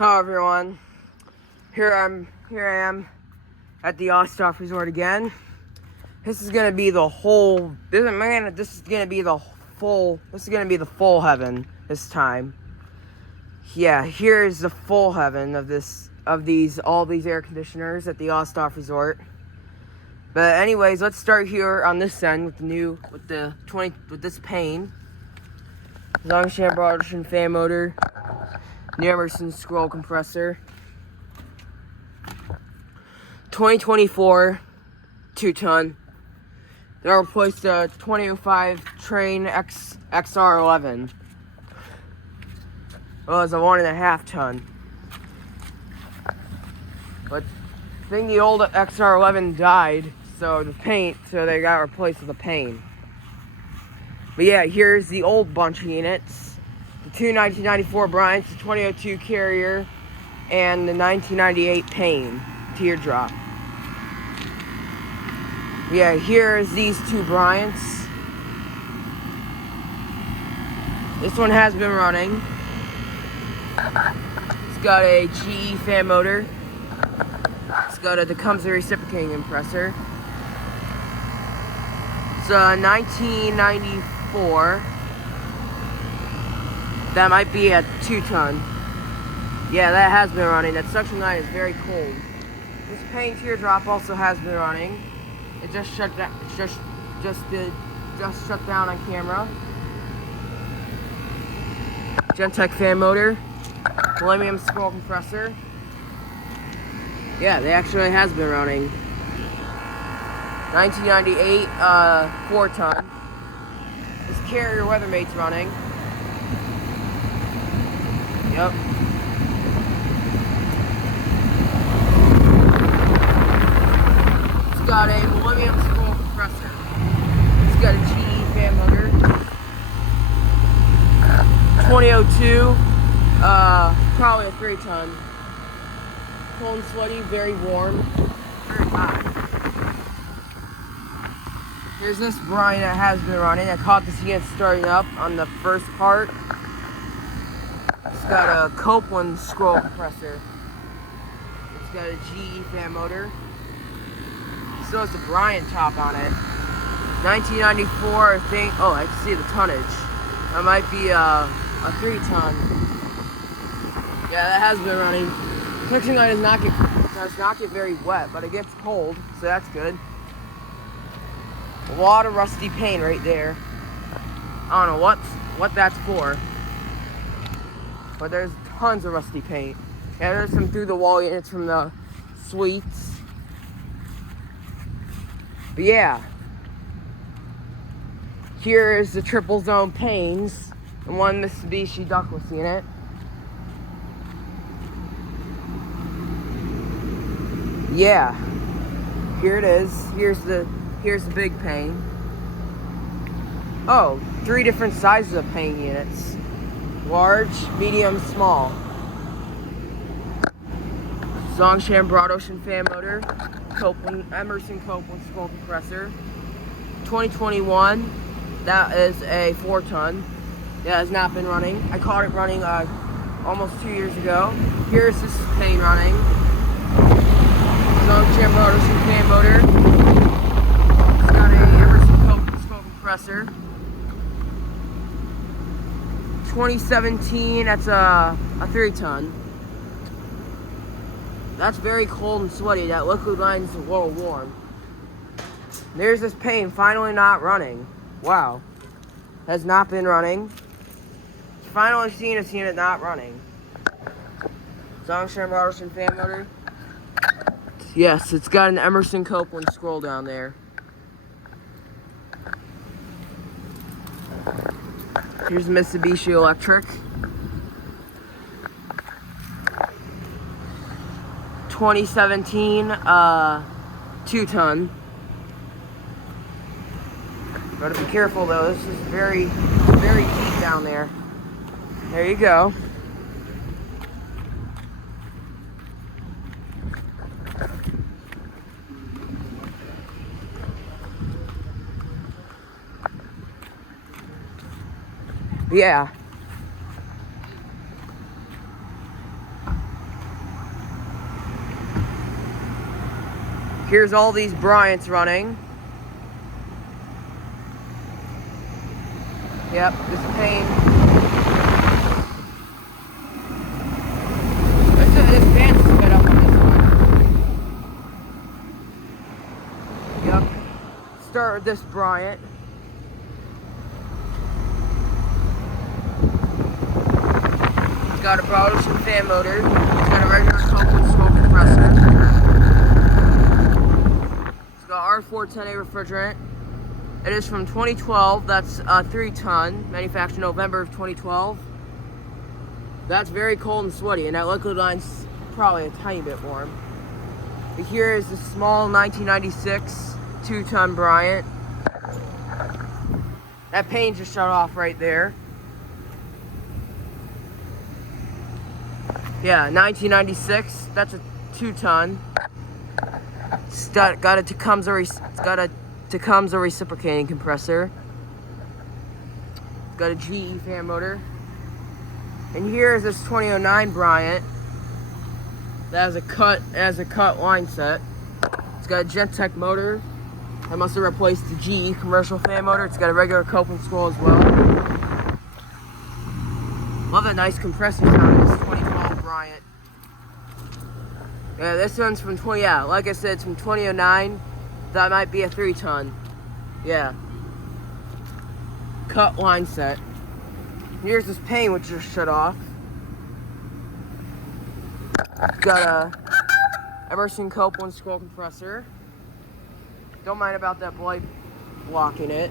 Hello everyone. Here I am at the Osthoff Resort again. This is gonna be the whole. This is gonna be the full heaven this time. Yeah, here's the full heaven of all these air conditioners at the Osthoff Resort. But anyways, let's start here on this end with this pane. Zongshan Broderson fan motor. New Emerson scroll compressor. 2024 2-ton. That replaced a 2005 Train XR11. Well, it's a 1.5 ton. But I think the old XR11 died, so they got replaced with a pane. But yeah, here's the old bunch of units. The two 1994 Bryants, the 2002 Carrier, and the 1998 Pane teardrop. Yeah, here's these two Bryants. This one has been running. It's got a GE fan motor. It's got a Tecumseh reciprocating compressor. It's a 1994. That might be a 2-ton. Yeah, that has been running. That suction line is very cold. This Pane teardrop also has been running. It just shut down. Just shut down on camera. Gentech fan motor. Millennium scroll compressor. Yeah, they actually has been running. 1998 4-ton. This Carrier Weathermate's running. Yep. It's got a Millennium scroll compressor. It's got a GE fan motor. 2002, probably a 3-ton. Cold and sweaty, very warm, very hot. Here's this Bryant that has been running. I caught this unit starting up on the first part. It's got a Copeland scroll compressor. It's got a GE fan motor. Still has the Bryant top on it. 1994, I think. Oh, I can see the tonnage. That might be a 3-ton. Yeah, that has been running. Suction line does not get very wet, but it gets cold, so that's good. A lot of rusty paint right there. I don't know what that's for. But there's tons of rusty paint. Yeah, there's some through the wall units from the suites. But yeah. Here is the triple zone panes and one Mitsubishi ductless unit. Yeah. Here it is. Here's the big pane. Oh, 3 different sizes of pane units. Large, medium, small. Zongshan Broderson fan motor. Emerson Copeland scroll compressor. 2021. That is a 4-ton. That has not been running. I caught it running almost 2 years ago. Here's this pane running. Zongshan Broderson fan motor. It's got a Emerson Copeland scroll compressor. 2017, that's a 3-ton. That's very cold and sweaty. That liquid line is a little warm. There's this pane finally not running. Wow. Has not been running. Finally seen it not running. Zongshan Broderson fan motor. Yes, it's got an Emerson Copeland scroll down there. Here's Mitsubishi Electric. 2017 2-ton. Gotta be careful though, this is very, very deep down there. There you go. Yeah. Here's all these Bryants running. Yep, this pane. This fan's sped up on this one. Yep. Start with this Bryant. It's got a Bryant fan motor. It's got a regular Copeland smoke compressor. It's got R410A refrigerant. It is from 2012. That's a 3-ton, manufactured November of 2012. That's very cold and sweaty, and that liquid line's probably a tiny bit warm. But here is the small 1996 2-ton Bryant. That pane just shut off right there. Yeah, 1996. That's a 2-ton. It's got a Tecumseh reciprocating compressor. It's got a GE fan motor. And here is this 2009 Bryant that has a cut line set. It's got a Gentech motor. I must have replaced the GE commercial fan motor. It's got a regular Copeland scroll as well. Love that nice compressor sound of this 2012 Bryant. Yeah, this one's from like I said, it's from 2009. That might be a 3-ton. Yeah. Cut line set. Here's this pane which just shut off. Got a Emerson Copeland scroll compressor. Don't mind about that light blocking it.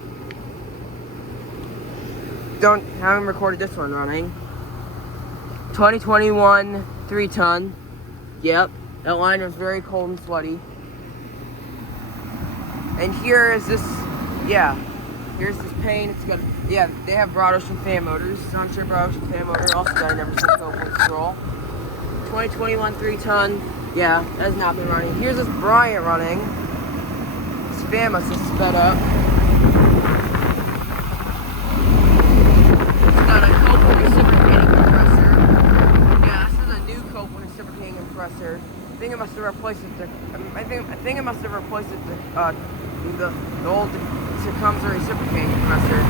Haven't recorded this one running. 2021 3-ton. Yep. That line was very cold and sweaty. And here is this, here's this pane. It's got, they have broad ocean fan motors. Sunshine broad ocean fan motor. Also got an Emerson Copeland scroll. 2021 3-ton. Yeah, that has not been running. Here's this Bryant running. This fan must have sped up. It's got a Copeland reciprocating compressor. Yeah, this is a new Copeland reciprocating compressor. I think it must have replaced it. I think it must have replaced it. The old Tecumseh reciprocating compressor.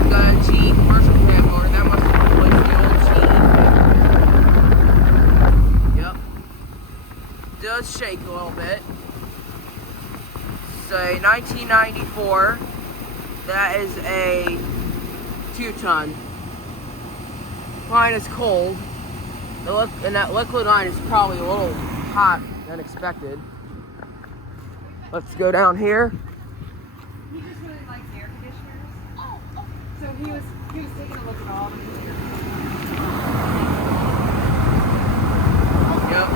It's got a GE commercial fan motor. That must have replaced the old GE. Yep. It does shake a little bit. It's a 1994. That is a 2-ton. Line is cold. And that liquid line is probably a little hot than expected. Let's go down here. He just really likes air conditioners. So he was taking a look at all of them. Yep.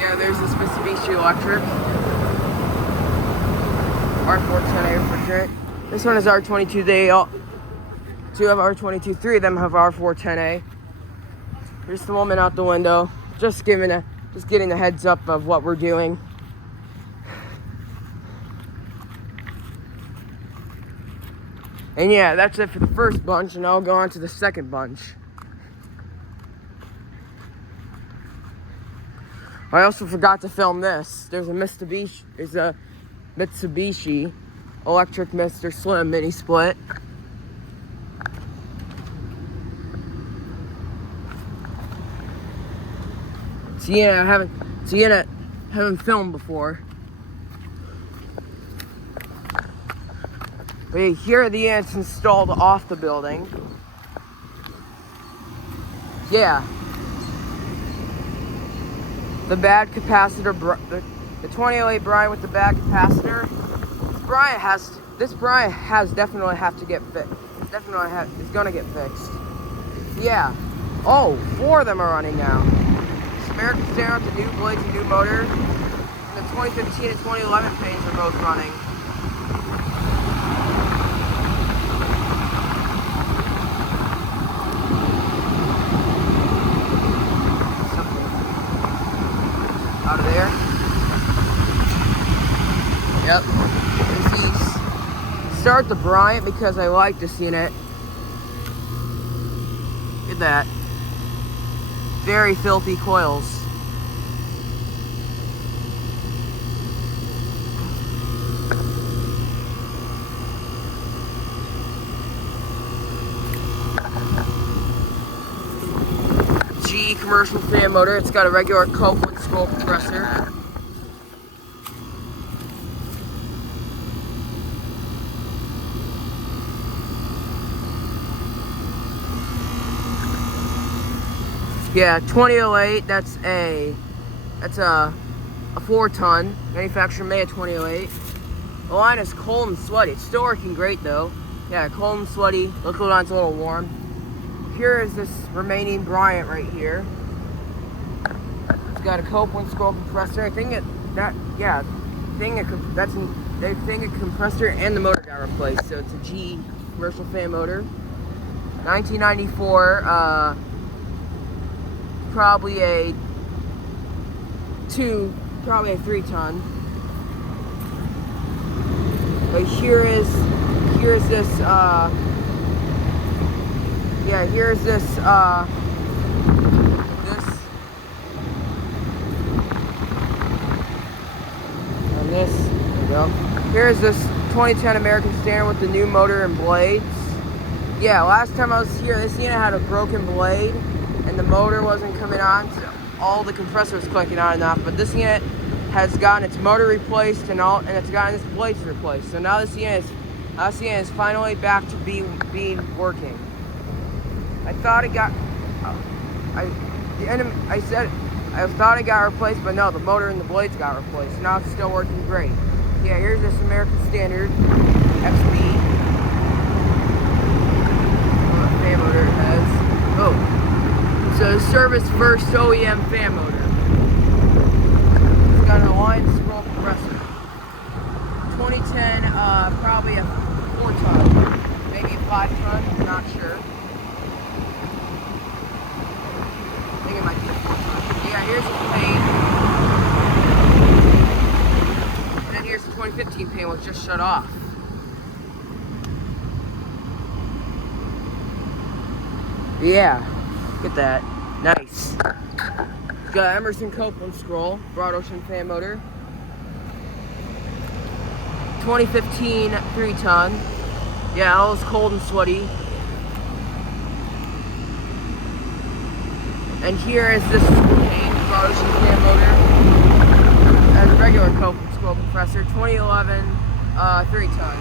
Yeah, there's this Mitsubishi electric. R410A refrigerant. This one is R22. They all two have R22. 3 of them have R410A. Here's the woman out the window. Just getting the heads up of what we're doing. And yeah, that's it for the first bunch, and I'll go on to the second bunch. I also forgot to film this. There's a Mitsubishi electric Mr. Slim mini split. I haven't filmed before. But here the units installed off the building. Yeah. The bad capacitor, the 2008 Bryant with the bad capacitor. This Bryant has definitely have to get fixed. It's gonna get fixed. Yeah. Oh, 4 of them are running now. American Standard with the new blades and new motor. And the 2015 and 2011 panes are both running. Out of there. Yep. Start the Bryant because I like this unit. Look at that. Very filthy coils. commercial fan motor. It's got a regular Copeland scroll compressor. Yeah, 2008. That's a 4-ton. Manufacturer May of 2008. The line is cold and sweaty. It's still working great though. Yeah, cold and sweaty. Liquid line's a little warm. Here is this remaining Bryant right here. It's got a Copeland scroll compressor. I think a compressor and the motor got replaced. So it's a GE commercial fan motor. 1994. Probably a 3-ton. But here's this there we go. Here's this 2010 American Standard with the new motor and blades. Yeah, last time I was here, this unit had a broken blade and the motor wasn't coming on, so all the compressor was clicking on and off. But this unit has gotten its motor replaced and it's gotten its blades replaced. So now this unit is finally back to being working. I thought it got replaced, but no, the motor and the blades got replaced. Now it's still working great. Yeah, here's this American Standard XB. What fan motor it has. Oh, it's a service first OEM fan motor. It's got an Alliance scroll compressor. 2010, probably a 4-ton, maybe a 5-ton, I'm not sure. I think it might be a 4-ton. Yeah, here's the paint. And then here's the 2015 paint, which just shut off. Yeah, look at that. Nice. Got Emerson Copeland scroll, broad ocean fan motor. 2015 3-ton. Yeah, all was cold and sweaty. And here is this broad ocean fan motor. That's a regular Copeland scroll compressor. 2011 3-ton.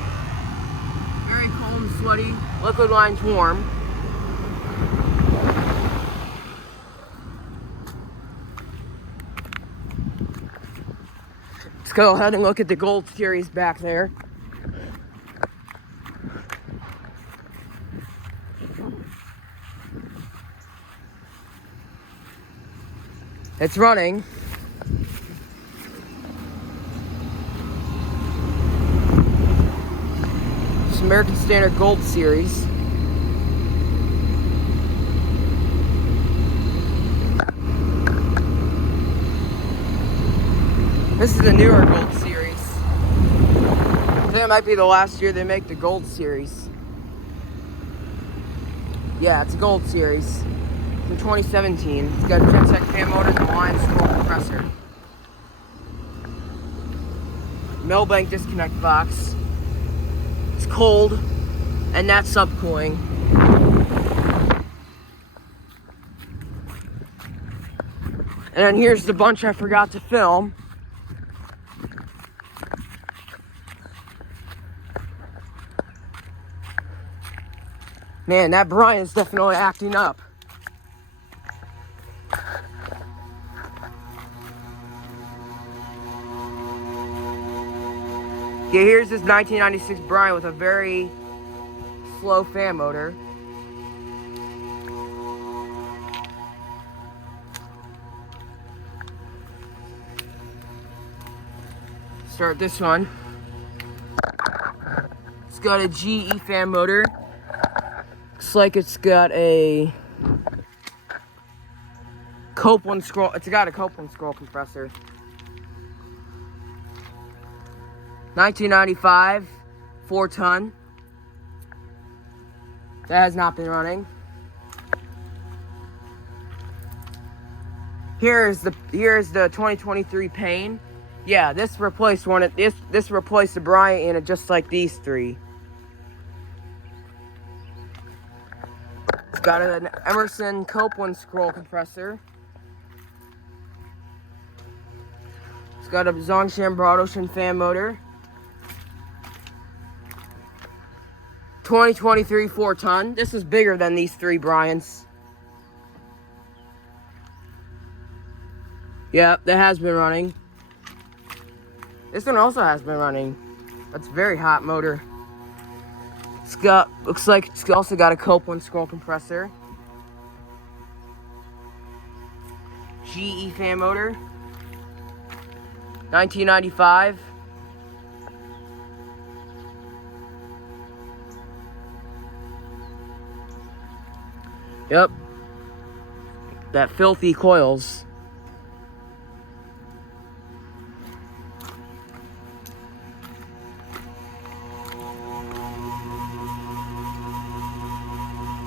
Very cold and sweaty. Liquid line's warm. Let's go ahead and look at the Gold Series back there. It's running. It's American Standard Gold Series. This is the newer Gold Series. I think it might be the last year they make the Gold Series. Yeah, it's a Gold Series. From 2017. It's got a Gensec fan motor and a Alliance scroll compressor. Millbank disconnect box. It's cold, and that's subcooling. And then here's the bunch I forgot to film. Man, that Bryant's definitely acting up. Yeah, here's this 1996 Bryant with a very slow fan motor. Start this one. It's got a GE fan motor. Looks like it's got a Copeland scroll. It's got a Copeland scroll compressor. 1995, 4-ton. That has not been running. Here's the 2023 Pain. Yeah, this replaced this replaced the Bryant unit just like these three. It's got an Emerson Copeland scroll compressor. got a Zhongshan Broad Ocean fan motor. 2023 4-ton. This is bigger than these three Bryants. Yep, that has been running. This one also has been running. That's a very hot motor. It's got, looks like it's also got a Copeland scroll compressor. GE fan motor. 1995. Yep. That filthy coils.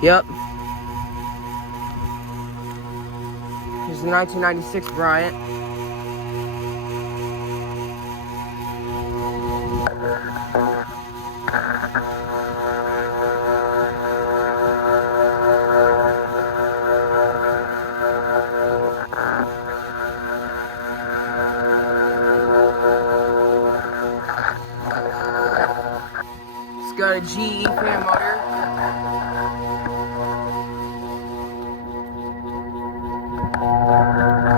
Yep. Here's the 1996 Bryant. It's got a GE fan motor.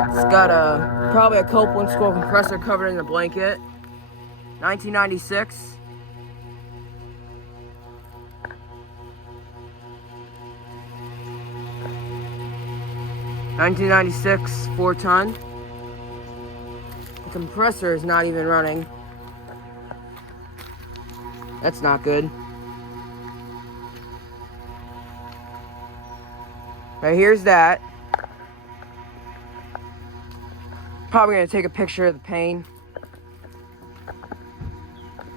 It's got probably a Copeland scroll compressor covered in a blanket. 1996. $1996 4-ton. The compressor is not even running. That's not good. Right, here's that. Probably gonna take a picture of the pane.